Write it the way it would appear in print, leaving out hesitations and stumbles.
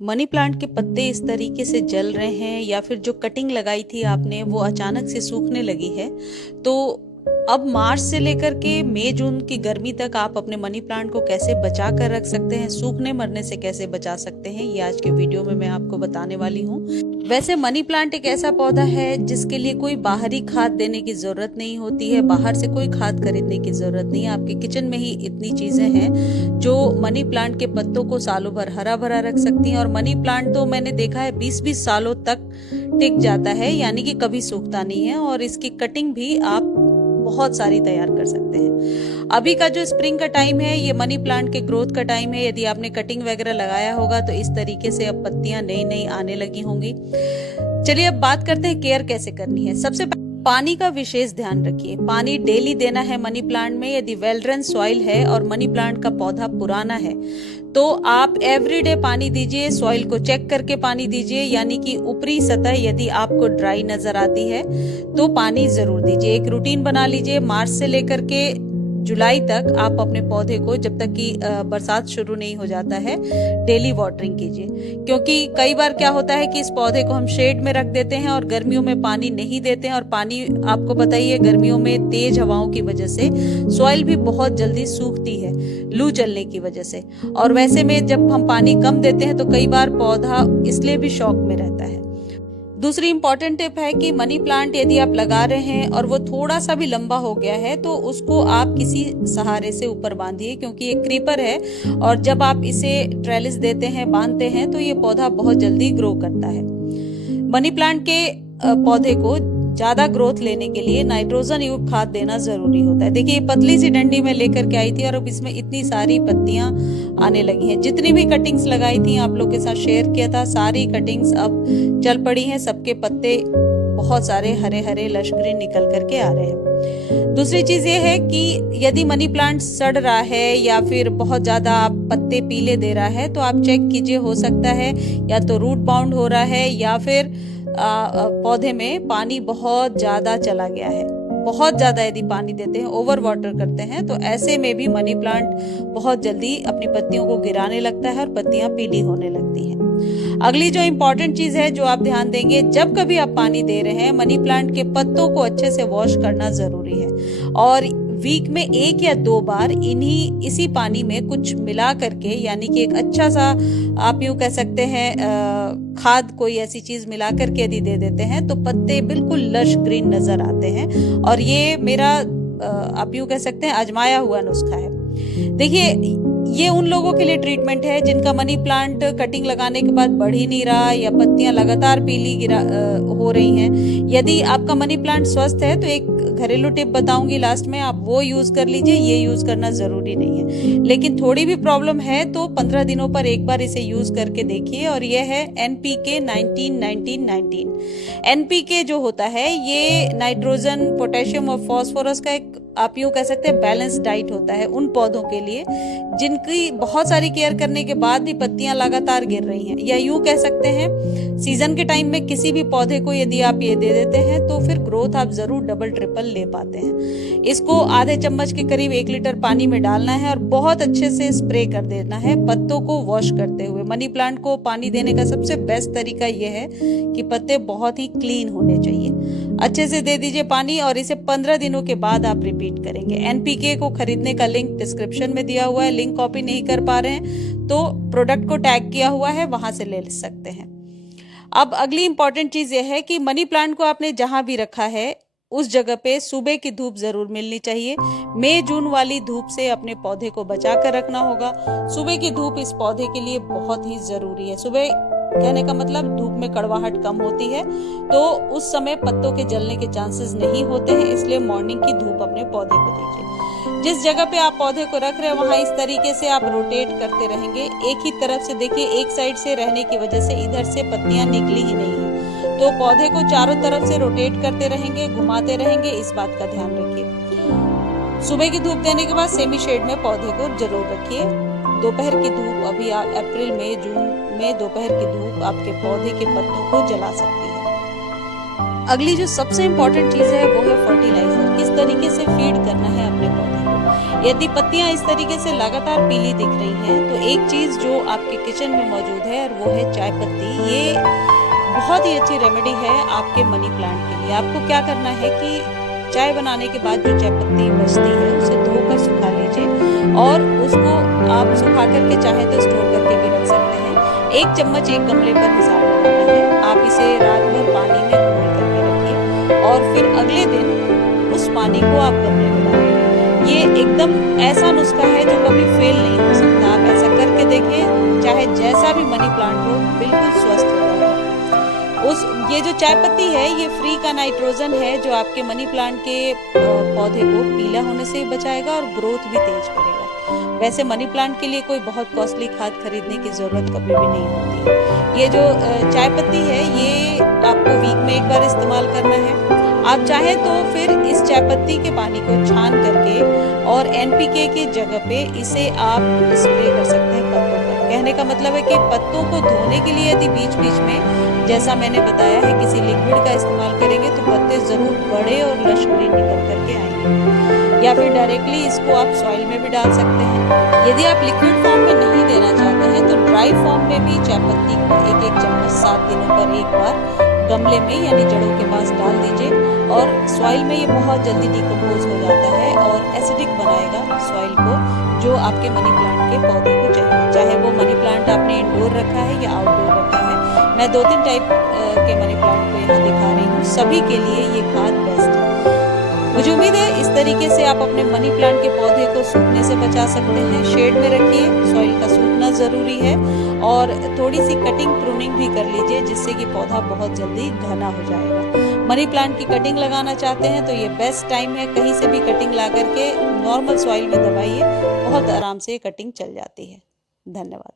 Money plant के पत्ते इस तरीके से जल रहे हैं या फिर जो कटिंग लगाई थी आपने वो अचानक से सूखने लगी है। तो अब मार्च से लेकर के मई जून की गर्मी तक आप अपने मनी प्लांट को कैसे बचा कर रख सकते हैं, सूखने मरने से कैसे बचा सकते हैं, ये आज के वीडियो में मैं आपको बताने वाली हूँ। वैसे मनी प्लांट एक ऐसा पौधा है जिसके लिए कोई बाहरी खाद देने की जरूरत नहीं होती है, बाहर से कोई खाद खरीदने की जरूरत नहीं है। आपके किचन में ही इतनी चीजें हैं जो मनी प्लांट के पत्तों को सालों भर हरा भरा रख सकती हैं। और मनी प्लांट तो मैंने देखा है 20-20 सालों तक टिक जाता है, यानी कि कभी सूखता नहीं है। और इसकी कटिंग भी आप बहुत सारी तैयार कर सकते हैं। अभी का जो स्प्रिंग का टाइम है ये मनी प्लांट के ग्रोथ का टाइम है। यदि आपने कटिंग वगैरह लगाया होगा तो इस तरीके से अब पत्तियां नई नई आने लगी होंगी। चलिए अब बात करते हैं केयर कैसे करनी है। सबसे पहले पानी का विशेष ध्यान रखिए। पानी डेली देना है मनी प्लांट में। यदि वेल रन सॉइल है और मनी प्लांट का पौधा पुराना है तो आप एवरीडे पानी दीजिए। सॉइल को चेक करके पानी दीजिए, यानी कि ऊपरी सतह यदि आपको ड्राई नजर आती है तो पानी जरूर दीजिए। एक रूटीन बना लीजिए। मार्च से लेकर के जुलाई तक आप अपने पौधे को, जब तक कि बरसात शुरू नहीं हो जाता है, डेली वाटरिंग कीजिए। क्योंकि कई बार क्या होता है कि इस पौधे को हम शेड में रख देते हैं और गर्मियों में पानी नहीं देते हैं। और पानी आपको पता ही है, गर्मियों में तेज हवाओं की वजह से सॉइल भी बहुत जल्दी सूखती है लू चलने की वजह से। और वैसे में जब हम पानी कम देते हैं तो कई बार पौधा इसलिए भी शॉक में रहता है। दूसरी इंपॉर्टेंट टिप है कि मनी प्लांट यदि आप लगा रहे हैं और वो थोड़ा सा भी लंबा हो गया है तो उसको आप किसी सहारे से ऊपर बांधिए, क्योंकि ये क्रीपर है और जब आप इसे ट्रेलिस देते हैं, बांधते हैं, तो ये पौधा बहुत जल्दी ग्रो करता है। मनी प्लांट के पौधे को ज्यादा ग्रोथ लेने के लिए नाइट्रोजन युक्त खाद देना जरूरी होता है। देखिए पतली सी डंडी में लेकर के आई थी और अब इसमें इतनी सारी पत्तियां आने लगी हैं। जितनी भी कटिंग्स लगाई थी आप लोग के साथ शेयर किया था, सारी कटिंग्स अब चल पड़ी हैं। सबके पत्ते बहुत सारे हरे हरे लश ग्रीन निकल करके आ रहे हैं। दूसरी चीज ये है कि यदि मनी प्लांट सड़ रहा है या फिर बहुत ज्यादा पत्ते पीले दे रहा है तो आप चेक कीजिए। हो सकता है या तो रूट बाउंड हो रहा है या फिर पौधे में पानी बहुत ज्यादा चला गया है। बहुत ज्यादा यदि पानी देते हैं, ओवर वाटर करते हैं, तो ऐसे में भी मनी प्लांट बहुत जल्दी अपनी पत्तियों को गिराने लगता है और पत्तियां पीली होने लगती हैं। अगली जो इम्पोर्टेंट चीज है जो आप ध्यान देंगे, जब कभी आप पानी दे रहे हैं मनी प्लांट के पत्तों को अच्छे से वॉश करना जरूरी है। और वीक में 1 या 2 बार इसी पानी में कुछ मिला करके, यानी कि एक अच्छा सा आप यूं कह सकते हैं खाद, कोई ऐसी चीज मिला करके यदि दे देते हैं तो पत्ते बिल्कुल लश ग्रीन नजर आते हैं। और ये मेरा आप यूं कह सकते हैं आजमाया हुआ नुस्खा है। देखिए ये उन लोगों के लिए ट्रीटमेंट है जिनका मनी प्लांट कटिंग लगाने के बाद बढ़ ही नहीं रहा या पत्तियां लगातार पीली हो रही हैं। यदि आपका मनी प्लांट स्वस्थ है तो एक घरेलू टिप बताऊंगी लास्ट में, आप वो यूज कर लीजिए। ये यूज करना जरूरी नहीं है, लेकिन थोड़ी भी प्रॉब्लम है तो 15 दिनों पर एक बार इसे यूज करके देखिए। और ये है NPK 19-19-19। NPK जो होता है ये नाइट्रोजन, पोटेशियम और फास्फोरस का एक आप यूं कह सकते हैं बैलेंस डाइट होता है उन पौधों के लिए जिनकी बहुत सारी केयर करने के बाद भी पत्तियां लगातार गिर रही हैं। या यूं कह सकते हैं सीजन के टाइम में किसी भी पौधे को यदि आप ये दे देते हैं तो फिर ग्रोथ आप जरूर डबल ट्रिपल ले पाते हैं। इसको आधे चम्मच के करीब 1 लीटर पानी में डालना है और बहुत अच्छे से स्प्रे कर देना है पत्तों को वॉश करते हुए। मनी प्लांट को पानी देने का सबसे बेस्ट तरीका यह है कि पत्ते बहुत ही क्लीन होने चाहिए। अच्छे से दे दीजिए पानी और इसे 15 दिनों के बाद आप रिपीट करेंगे। NPK को खरीदने का लिंक डिस्क्रिप्शन में दिया हुआ है। लिंक कॉपी नहीं कर पा रहे हैं तो प्रोडक्ट को टैग किया हुआ है, वहां से ले सकते हैं। अब अगली इंपॉर्टेंट चीज यह है कि मनी प्लांट को आपने जहां भी रखा है उस जगह पे सुबह की धूप जरूर मिलनी चाहिए। मई जून वाली धूप से अपने पौधे को बचा कर रखना होगा। सुबह की धूप इस पौधे के लिए बहुत ही जरूरी है। सुबह कहने का मतलब धूप में कड़वाहट कम होती है तो उस समय पत्तों के जलने के चांसेस नहीं होते हैं, इसलिए मॉर्निंग की धूप अपने पौधे को दीजिए। जिस जगह पे आप पौधे को रख रहे हैं वहां इस तरीके से आप रोटेट करते रहेंगे। एक ही तरफ से देखिए, एक साइड से रहने की वजह से इधर से पत्तियां निकली ही नहीं है, तो पौधे को चारों तरफ से रोटेट करते रहेंगे, घुमाते रहेंगे। इस बात का ध्यान रखिए। सुबह की धूप देने के बाद सेमी शेड में पौधे को जरूर रखिए। दोपहर की धूप, अभी अप्रैल मई जून में दोपहर की धूप आपके पौधे के पत्तों को जला सकती है। अगली जो सबसे इम्पोर्टेंट चीज है वो है फर्टिलाइजर। किस तरीके से फीड करना है अपने पौधे को। यदि पत्तियां इस तरीके से लगातार पीली दिख रही हैं तो एक चीज जो आपके किचन में मौजूद है और वो है चाय पत्ती। ये बहुत ही अच्छी रेमेडी है आपके मनी प्लांट के लिए। आपको क्या करना है कि चाय बनाने के बाद जो चाय पत्ती बचती है उसे धोकर सुखा लीजिए और उसको आप सुखा करके चाहे तो स्टोर करके भी रख सकते हैं। 1 चम्मच एक गमले पर हिसाब लगाना है। आप इसे रात भर पानी में घोल करके रखिए और फिर अगले दिन उस पानी को आप गमले में डालिए। ये एकदम ऐसा नुस्खा है जो कभी फेल नहीं हो सकता। आप ऐसा करके देखिए, चाहे जैसा भी मनी प्लांट हो बिल्कुल स्वस्थ हो जाएगा। ये जो चाय पत्ती है ये फ्री का नाइट्रोजन है जो आपके मनी प्लांट के पौधे को पीला होने से बचाएगा और ग्रोथ भी तेज करेगा। वैसे मनी प्लांट के लिए कोई बहुत कॉस्टली खाद खरीदने की जरूरत कभी भी नहीं होती। ये जो चाय पत्ती है ये आपको वीक में एक बार इस्तेमाल करना है। आप चाहे तो फिर इस चाय पत्ती के पानी को छान करके और एनपीके की जगह पे इसे आप स्प्रे कर सकते हैं पत्तों पर। कहने का मतलब है कि पत्तों को धोने के लिए यदि बीच बीच में जैसा मैंने बताया है किसी लिक्विड का इस्तेमाल करेंगे तो पत्ते जरूर बड़े और लश ग्रीन निकल करके आएंगे। या फिर डायरेक्टली इसको आप सॉइल में भी डाल सकते हैं। यदि आप लिक्विड फॉर्म में नहीं देना चाहते हैं तो ड्राई फॉर्म में भी चाय पत्ती को 1-1 चम्मच 7 दिनों पर एक बार गमले में यानी जड़ों के पास डाल दीजिए और सॉइल में ये बहुत जल्दी डिकम्पोज हो जाता है और एसिडिक बनाएगा सॉइल को जो आपके मनी प्लांट के पौधे को चाहिए। चाहे वो मनी प्लांट आपने इंडोर रखा है या आउटडोर रखा है। मैं 2-3 टाइप के मनी प्लांट को यहाँ दिखा रही हूँ, सभी के लिए ये खाद बेस्ट है। मुझे उम्मीद है इस तरीके से आप अपने मनी प्लांट के पौधे को सूखने से बचा सकते हैं। शेड में रखिए, सॉइल का सूखना जरूरी है और थोड़ी सी कटिंग प्रूनिंग भी कर लीजिए जिससे कि पौधा बहुत जल्दी घना हो जाएगा। मनी प्लांट की कटिंग लगाना चाहते हैं तो ये बेस्ट टाइम है। कहीं से भी कटिंग ला करके नॉर्मल सॉइल में दबाइए, बहुत आराम से कटिंग चल जाती है। धन्यवाद।